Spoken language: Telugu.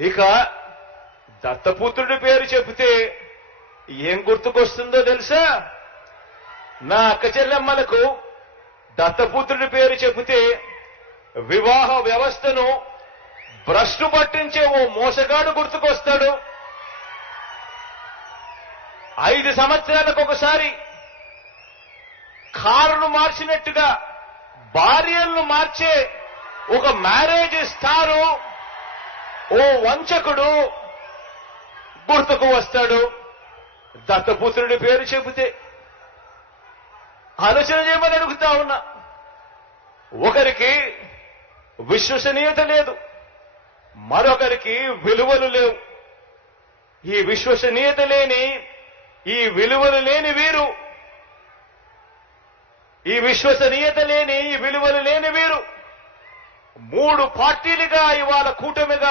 ఇక దత్తపుత్రుడి పేరు చెబితే ఏం గుర్తుకొస్తుందో తెలుసా? నా అక్క చెల్లెమ్మలకు దత్తపుత్రుడి పేరు చెబితే వివాహ వ్యవస్థను భ్రష్టు పట్టించే ఓ మోసగాడు గుర్తుకొస్తాడు. ఐదు సంవత్సరాలకు ఒకసారి కారును మార్చినట్టుగా భార్యలను మార్చే ఒక మ్యారేజ్ స్టారు ఓ వంచకుడు గుర్తుకు వస్తాడు. దత్తపుత్రుడి పేరు చెబితే ఆలోచన చేయమని అడుగుతా ఉన్నా. ఒకరికి విశ్వసనీయత లేదు మరొకరికి విలువలు లేవు. ఈ విశ్వసనీయత లేని ఈ విలువలు లేని వీరు. ఈ విశ్వసనీయత లేని ఈ విలువలు లేని వీరు. మూడు పార్టీలుగా ఇవాళ కూటమిగా